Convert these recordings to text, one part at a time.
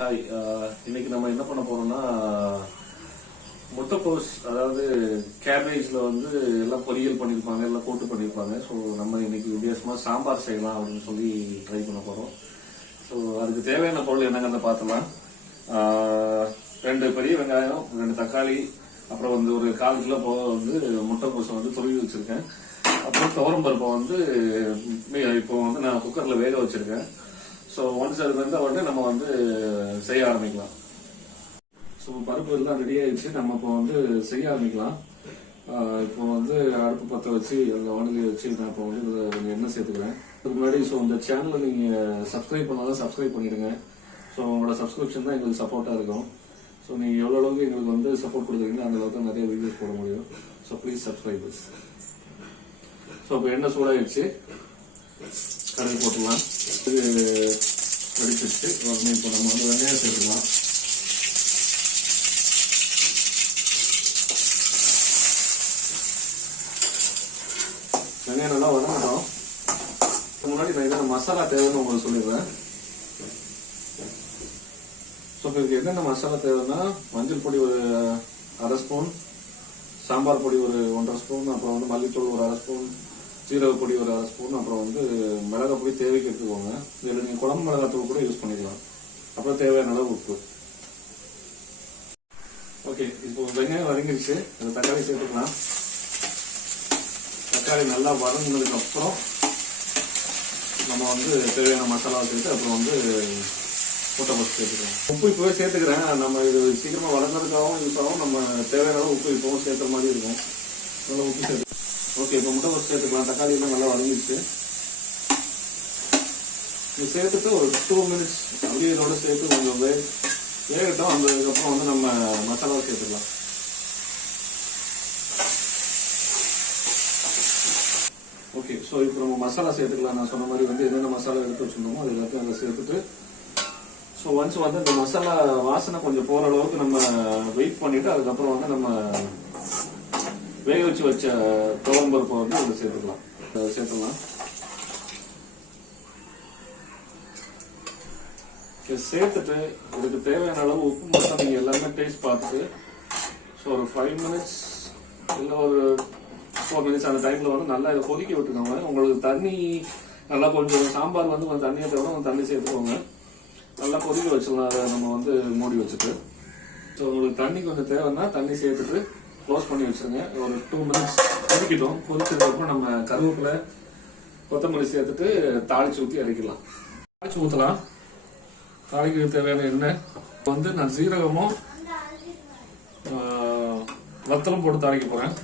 Hi, இன்னைக்கு நம்ம என்ன பண்ண போறோம்னா முட்டைக்கோஸ், அதாவது கேபேஜ்ல வந்து எல்லாம் பொரியல் பண்ணிருப்பாங்க, எல்லாம் போட்டு பண்ணிருப்பாங்க. ஸோ நம்ம இன்னைக்கு வித்தியாசமா சாம்பார் செய்யலாம் அப்படின்னு சொல்லி ட்ரை பண்ண போறோம். ஸோ அதுக்கு தேவையான பொருள் என்னங்கிறத பார்த்தலாம். 2 பெரிய வெங்காயம், 2 தக்காளி, அப்புறம் வந்து ஒரு 1/4 கிலோ போக வந்து முட்டைக்கோஸை வந்து துருவி வச்சிருக்கேன். அப்புறம் துவரம் பருப்பை வந்து இப்போ வந்து நான் குக்கர்ல வேக வச்சிருக்கேன். ஸோ ஒன்ஸ் அது வந்து உடனே நம்ம வந்து செய்ய ஆரம்பிக்கலாம். ஸோ பருப்பு எல்லாம் ரெடி ஆயிடுச்சு, நம்ம இப்போ வந்து செய்ய ஆரம்பிக்கலாம். இப்போ வந்து அடுப்பு பற்ற வச்சு அந்த வானொலி வச்சு நான் இப்போ வந்து கொஞ்சம் எண்ணெய் சேர்த்துக்கிறேன். அதுக்கு முன்னாடி ஸோ இந்த சேனலை நீங்கள் சப்ஸ்கிரைப் பண்ணாதான் சப்ஸ்கிரைப் பண்ணிடுங்க. ஸோ உங்களோட சப்ஸ்கிரிப்ஷன் தான் எங்களுக்கு சப்போர்ட்டாக இருக்கும். ஸோ நீங்கள் எவ்வளோ அளவுக்கு எங்களுக்கு வந்து சப்போர்ட் கொடுக்குறீங்களோ அந்த அளவுக்கு நிறைய வீடியோஸ் போட முடியும். So please subscribers. ஸோ இப்போ எண்ணெய் சூடாகிடுச்சு, கடுகு போட்டுக்கலாம். இது வெடிச்சிருச்சு. உடனே இப்போ நம்ம வந்து வெங்காயம் சேர்த்துக்கலாம். வெங்காயம் நல்லா வதங்கட்டும். முன்னாடி நான் என்னென்ன மசாலா தேவைன்னு உங்களுக்கு சொல்லிடுறேன். ஸோ இப்போ இதுக்கு என்னென்ன மசாலா தேவைன்னா, மஞ்சள் பொடி ஒரு 1/2 ஸ்பூன், சாம்பார் பொடி ஒரு 1.5 ஸ்பூன், அப்புறம் வந்து மல்லித்தூள் ஒரு 1/2 ஸ்பூன், ஜீரக பொடி ஒரு 1/2 ஸ்பூன், அப்புறம் வந்து மிளகா பொடி தேவைக்கு எடுத்துக்கோங்க. இதில் நீங்கள் குழம்பு மிளகாத்தூள் கூட யூஸ் பண்ணிக்கலாம். அப்புறம் தேவையான அளவு உப்பு. ஓகே, இப்போ வெங்காயம் வதங்கிடுச்சு. அந்த தக்காளி சேர்த்துக்கலாம். தக்காளி நல்லா வதங்கினதுக்கு அப்புறம் நம்ம வந்து தேவையான மசாலா சேர்த்து அப்புறம் வந்து முட்டைக்கோஸ் சேர்த்துக்கலாம். உப்பு இப்போவே சேர்த்துக்கிறேன். நம்ம இது சீக்கிரமாக வளர்ந்ததுக்காகவும் யூஸ் ஆகும். நம்ம தேவையான அளவு உப்பு இப்போவும் சேர்த்துற மாதிரி இருக்கும். நல்லா உப்பு சேர்த்து. ஓகே, இப்போ முட்டைக்கோஸ் சேர்த்துக்கலாம். தக்காளி எல்லாம் நல்லா வதங்கிடுச்சு. இது சேர்த்துட்டு ஒரு 2 மினிட்ஸ் அப்படியே இதோட சேர்த்து கொஞ்சம் வேகட்டும். அதுக்கப்புறம் வந்து நம்ம மசாலாவை சேர்த்துக்கலாம். ஓகே, ஸோ இப்போ நம்ம மசாலா சேர்த்துக்கலாம். நான் சொன்ன மாதிரி வந்து என்னென்ன மசாலா எடுத்து வச்சுருந்தோமோ அது எல்லாத்தையும் அதில் சேர்த்துட்டு, ஸோ ஒன்ஸ் வந்து இந்த மசாலா வாசனை கொஞ்சம் போகிற அளவுக்கு நம்ம வெயிட் பண்ணிட்டு அதுக்கப்புறம் வந்து நம்ம வேக வச்சு வச்ச துவரம் பருப்பை வந்து இதில் சேர்த்துக்கலாம். சேர்த்துட்டு இதுக்கு தேவையான அளவு உப்பு மட்டும் நீங்கள் எல்லாமே டேஸ்ட் பார்த்துட்டு, ஸோ ஒரு 5 மினிட்ஸ் இல்லை ஒரு 4 மினிட்ஸ் அந்த டைமில் வந்து நல்லா இதை கொதிக்க விட்டுக்கோங்க. உங்களுக்கு தண்ணி நல்லா கொஞ்சம் சாம்பார் வந்து கொஞ்சம் தண்ணியை தவிர கொஞ்சம் தண்ணி சேர்த்துக்கோங்க. நல்லா கொதிக்க வச்சிடலாம். அதை நம்ம வந்து மூடி வச்சுட்டு, ஸோ உங்களுக்கு தண்ணி கொஞ்சம் தேவைன்னா தண்ணி சேர்த்துட்டு க்ளோஸ் பண்ணி வச்சுருங்க. ஒரு 2 மினிட்ஸ் கொதிக்கிட்டோம். கொதிச்சதுக்கப்புறம் நம்ம கருவேப்பிலை, கொத்தமல்லி சேர்த்துட்டு தாளிச்சு ஊற்றி இறக்கிடலாம். தாளிச்சு ஊற்றலாம். தாளிக்கு தேவையான எண்ணெய் வந்து நான் சீரகமும் வத்தலும் போட்டு தாளிக்க போகிறேன்.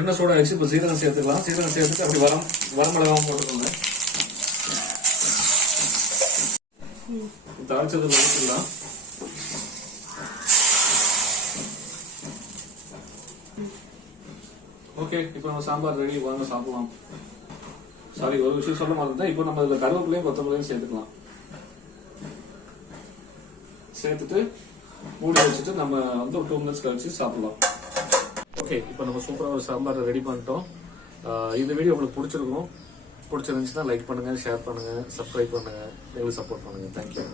எண்ணெய் சூடாகிடுச்சு. இப்போ சீரகம் சேர்த்துக்கலாம். சீரகம் சேர்த்துட்டு அப்படி வரமிளகாவும் போட்டுக்கோங்க. தாளிச்சது வதக்கிடலாம். ஓகே, இப்போ நம்ம சாம்பார் ரெடி. வாங்க சாப்பிடலாம். சாரி, ஒரு விஷயம் சொல்ல மாதிரி. இப்போ நம்ம இதில் கருவேப்பிலையும் கொத்தமல்லியும் சேர்த்துக்கலாம். சேர்த்துட்டு மூடி வச்சுட்டு நம்ம வந்து ஒரு 2 மினிட்ஸ் கழிச்சு சாப்பிடலாம். ஓகே, இப்போ நம்ம சூப்பராக ஒரு சாம்பார் ரெடி பண்ணிட்டோம். இந்த வீடியோ உங்களுக்கு பிடிச்சிருந்துச்சுன்னா லைக் பண்ணுங்க, ஷேர் பண்ணுங்க, சப்ஸ்கிரைப் பண்ணுங்க, எங்களுக்கு சப்போர்ட் பண்ணுங்க. தேங்க்யூ.